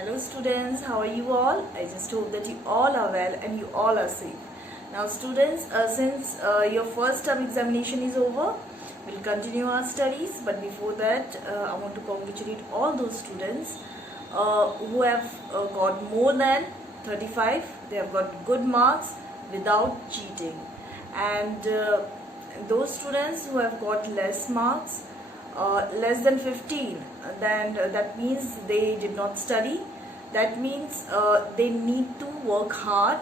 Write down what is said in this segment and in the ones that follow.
Hello students, how are you all? I just hope that you all are well and you all are safe. Now students, since your first term examination is over, we'll continue our studies. But before that, I want to congratulate all those students who have got more than 35. They have got good marks without cheating. And those students who have got less marks, less than 15, then that means they did not study. That means they need to work hard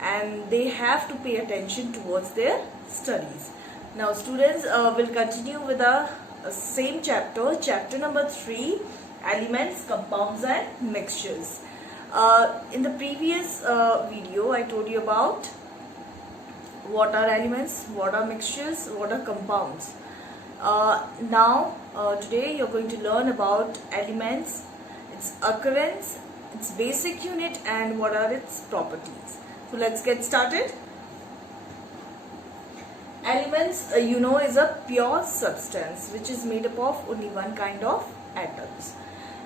and they have to pay attention towards their studies. Now students, will continue with our same chapter number 3, elements, compounds and mixtures. In the previous video I told you about what are elements, what are mixtures, what are compounds. Today you're going to learn about elements, its occurrence, its basic unit and what are its properties. So let's get started. Elements, is a pure substance which is made up of only one kind of atoms.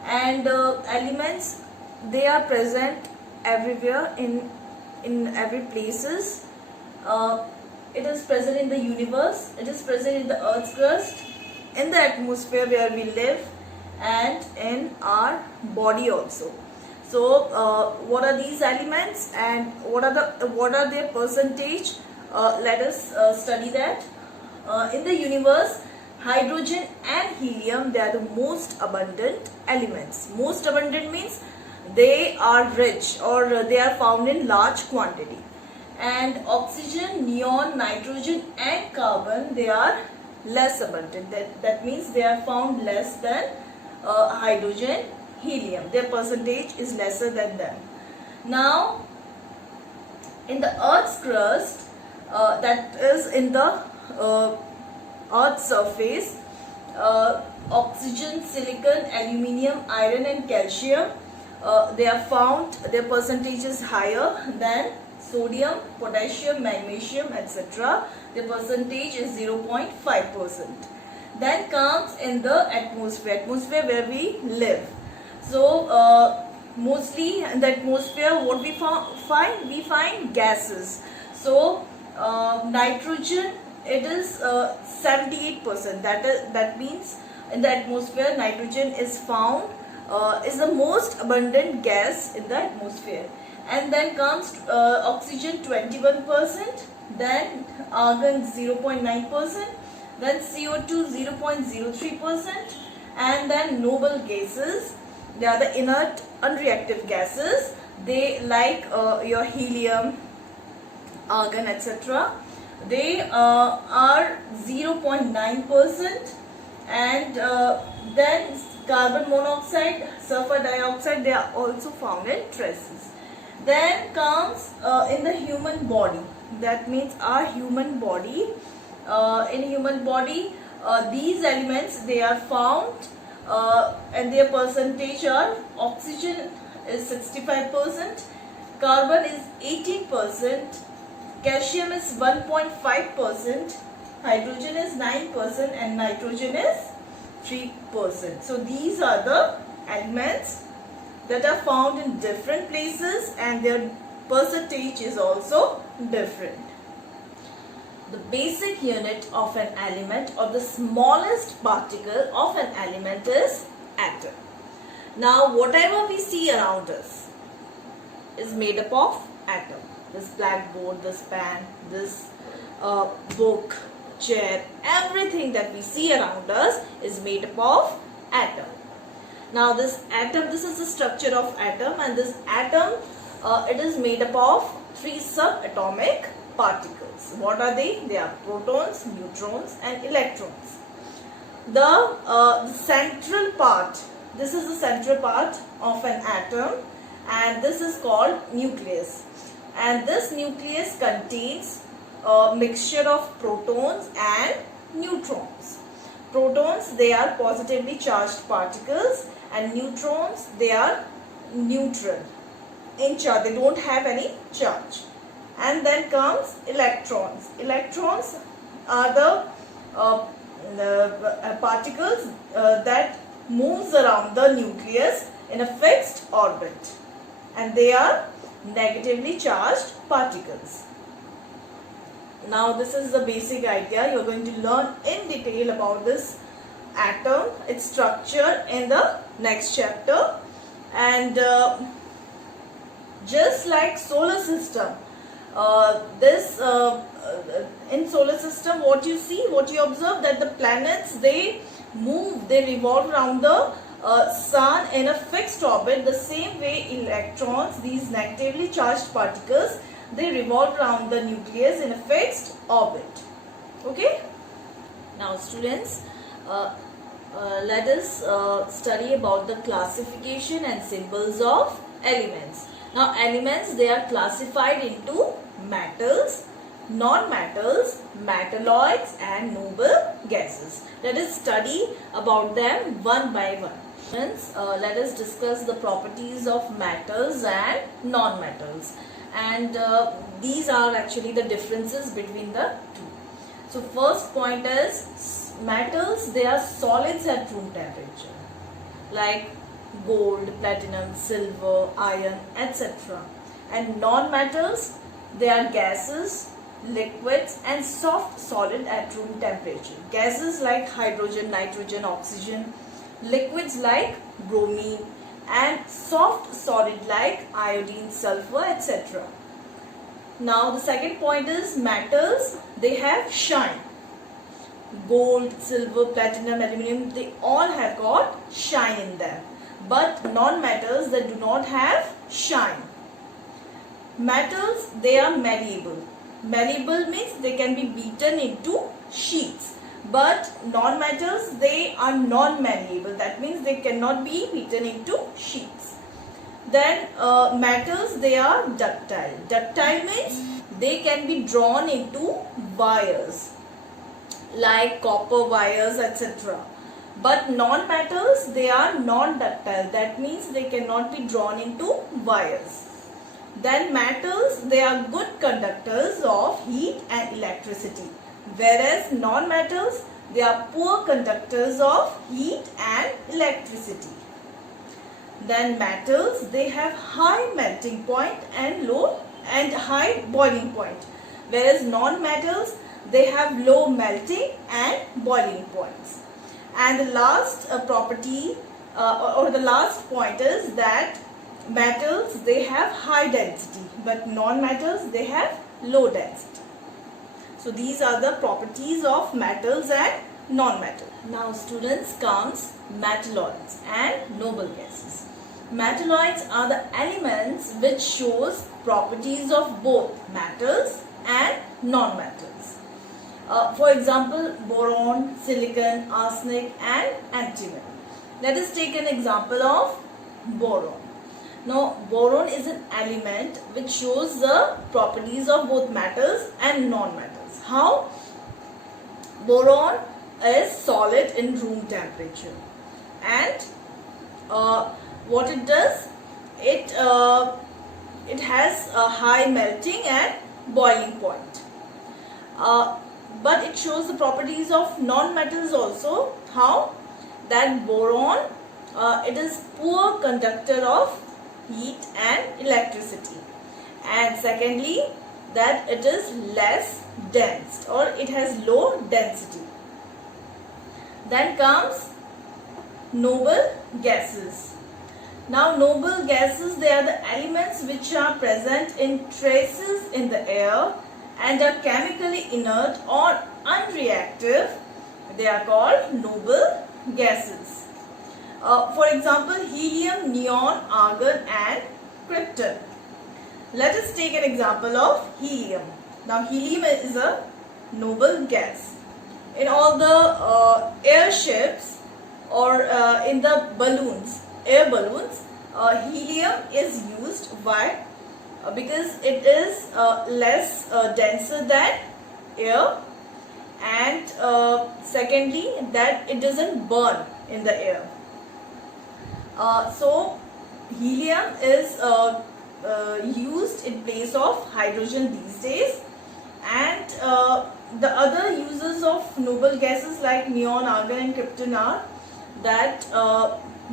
And elements, they are present everywhere in every places. It is present in the universe, it is present in the earth's crust, in the atmosphere where we live, and in our body also. So what are these elements and what are their percentage? Let us study that. In the universe, hydrogen and helium, they are the most abundant elements. Most abundant means they are rich or they are found in large quantity. And oxygen, neon, nitrogen and carbon, they are less abundant. That means they are found less than hydrogen, helium. Their percentage is lesser than them. Now, in the Earth's crust, that is in the Earth's surface, oxygen, silicon, aluminium, iron and calcium, they are found, their percentage is higher than sodium, potassium, magnesium, etc. The percentage is 0.5%. Then comes in the atmosphere where we live. So mostly in the atmosphere, what we find? We find gases. So nitrogen, it is 78%. That means in the atmosphere, nitrogen is found, is the most abundant gas in the atmosphere. And then comes oxygen 21%, then argon 0.9%, then CO2 0.03%, and then noble gases, they are the inert unreactive gases. They like your helium, argon, etc. They are 0.9%, and then carbon monoxide, sulfur dioxide, they are also found in traces. Then comes in the human body. That means our human body. In human body, these elements, they are found and their percentage are: oxygen is 65%, carbon is 18%, calcium is 1.5%, hydrogen is 9% and nitrogen is 3%. So these are the elements that are found in different places and their percentage is also different. The basic unit of an element or the smallest particle of an element is atom. Now whatever we see around us is made up of atom. This blackboard, this pen, this book, chair, everything that we see around us is made up of atom. Now this atom, this is the structure of atom, and this atom, it is made up of 3 subatomic particles. What are they? They are protons, neutrons and electrons. The central part, this is the central part of an atom, and this is called nucleus. And this nucleus contains a mixture of protons and neutrons. Protons, they are positively charged particles, and neutrons, they are neutral in charge, they don't have any charge. And then comes electrons. Electrons are the particles that moves around the nucleus in a fixed orbit, and they are negatively charged particles. Now this is the basic idea. You are going to learn in detail about this atom, its structure in the next chapter. And just like solar system, in solar system, what you see, what you observe, that the planets, they move, they revolve around the sun in a fixed orbit. The same way electrons, these negatively charged particles, they revolve around the nucleus in a fixed orbit. Okay. Now students, let us study about the classification and symbols of elements. Now elements, they are classified into metals, non-metals, metalloids and noble gases. Let us study about them one by one. Let us discuss the properties of metals and non-metals, and these are actually the differences between the two. So first point is, metals, they are solids at room temperature, like gold, platinum, silver, iron, etc. And non-metals, they are gases, liquids and soft solid at room temperature. Gases like hydrogen, nitrogen, oxygen, liquids like bromine, and soft solid like iodine, sulfur, etc. Now the second point is, metals, they have shine. Gold, silver, platinum, aluminum, they all have got shine in them. But non-metals, they do not have shine. Metals, they are malleable. Malleable means they can be beaten into sheets. But non-metals, they are non-malleable. That means they cannot be beaten into sheets. Then metals, they are ductile. Ductile means they can be drawn into wires, like copper wires, etc. But non-metals, they are non-ductile. That means they cannot be drawn into wires. Then metals, they are good conductors of heat and electricity, whereas non-metals, they are poor conductors of heat and electricity. Then metals, they have high melting point and high boiling point, whereas non-metals, they have low melting and boiling points. And the last property or the last point is that metals, they have high density, but non-metals, they have low density. So these are the properties of metals and non-metals. Now students, comes metalloids and noble gases. Metalloids are the elements which shows properties of both metals and non-metals. For example, boron, silicon, arsenic and antimony. Let us take an example of boron. Now, boron is an element which shows the properties of both metals and non-metals. How? Boron is solid in room temperature, and what it does, it has a high melting and boiling point. But it shows the properties of non-metals also. How? That boron, it is poor conductor of heat and electricity, and secondly, that it is less dense, or it has low density. Then comes noble gases. Now noble gases, they are the elements which are present in traces in the air and are chemically inert or unreactive. They are called noble gases. For example, helium, neon, argon and krypton. Let us take an example of helium. Now helium is a noble gas. In all the airships or in the balloons, air balloons, helium is used. Why? Because it is less denser than air, and secondly, that it doesn't burn in the air. So helium is used in place of hydrogen these days, and the other uses of noble gases like neon, argon and krypton are that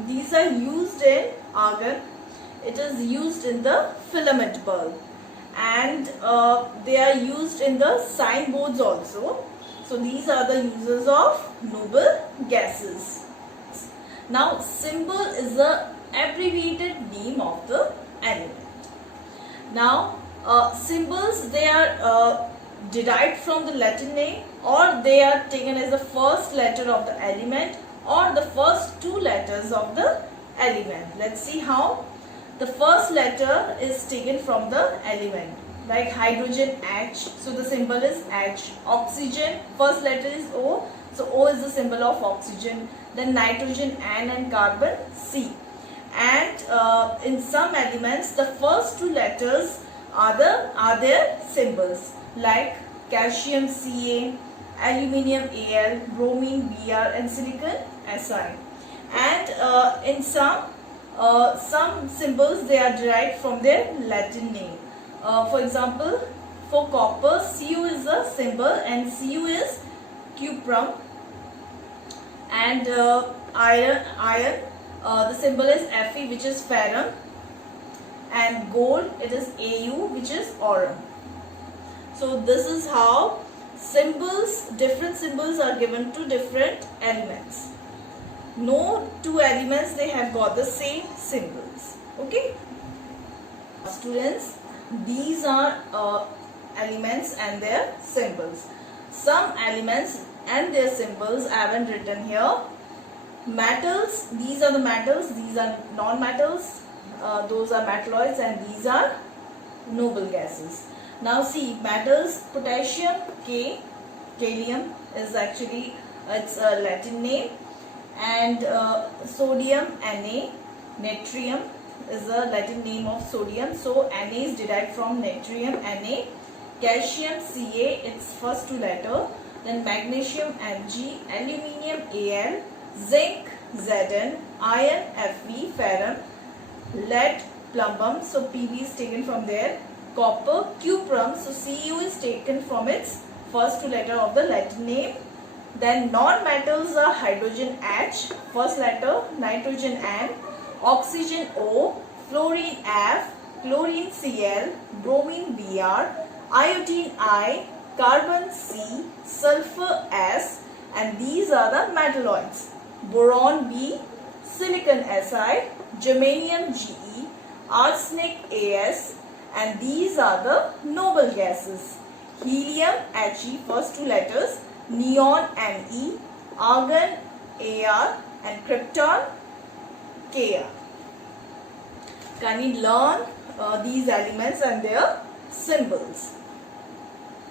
these are used in argon. It is used in the filament bulb, and they are used in the signboards also. So these are the uses of noble gases. Now symbol is the abbreviated name of the element. Now symbols, they are derived from the Latin name, or they are taken as the first letter of the element or the first two letters of the element. Let's see how. The first letter is taken from the element, like hydrogen H, so the symbol is H. Oxygen, first letter is O, so O is the symbol of oxygen. Then nitrogen N and carbon C. And in some elements the first two letters are their symbols, like calcium Ca, aluminium Al, bromine Br, and silicon Si. And in some symbols, they are derived from their Latin name. For example, for copper, Cu is a symbol and Cu is cuprum. And iron, the symbol is Fe, which is ferrum. And gold, it is Au, which is aurum. So this is how different symbols are given to different elements. No two elements, they have got the same symbols. Okay, students, these are elements and their symbols. Some elements and their symbols I haven't written here. Metals, these are the metals, these are non-metals, those are metalloids, and these are noble gases. Now see, metals, potassium K, kalium is actually its a Latin name. And sodium Na, natrium is the Latin name of sodium, so Na is derived from natrium Na. Calcium Ca, its first two letter. Then magnesium Mg, aluminium Al, zinc Zn, iron Fe, ferrum, lead plumbum, so Pb is taken from there. Copper cuprum, so Cu is taken from its first two letter of the Latin name. Then non-metals are hydrogen H, first letter, nitrogen N, oxygen O, fluorine F, chlorine Cl, bromine Br, iodine I, carbon C, sulfur S, and these are the metalloids. Boron B, silicon Si, germanium Ge, arsenic As, and these are the noble gases. Helium He, first two letters, neon Ne, argon Ar, and krypton Kr. Can we learn these elements and their symbols?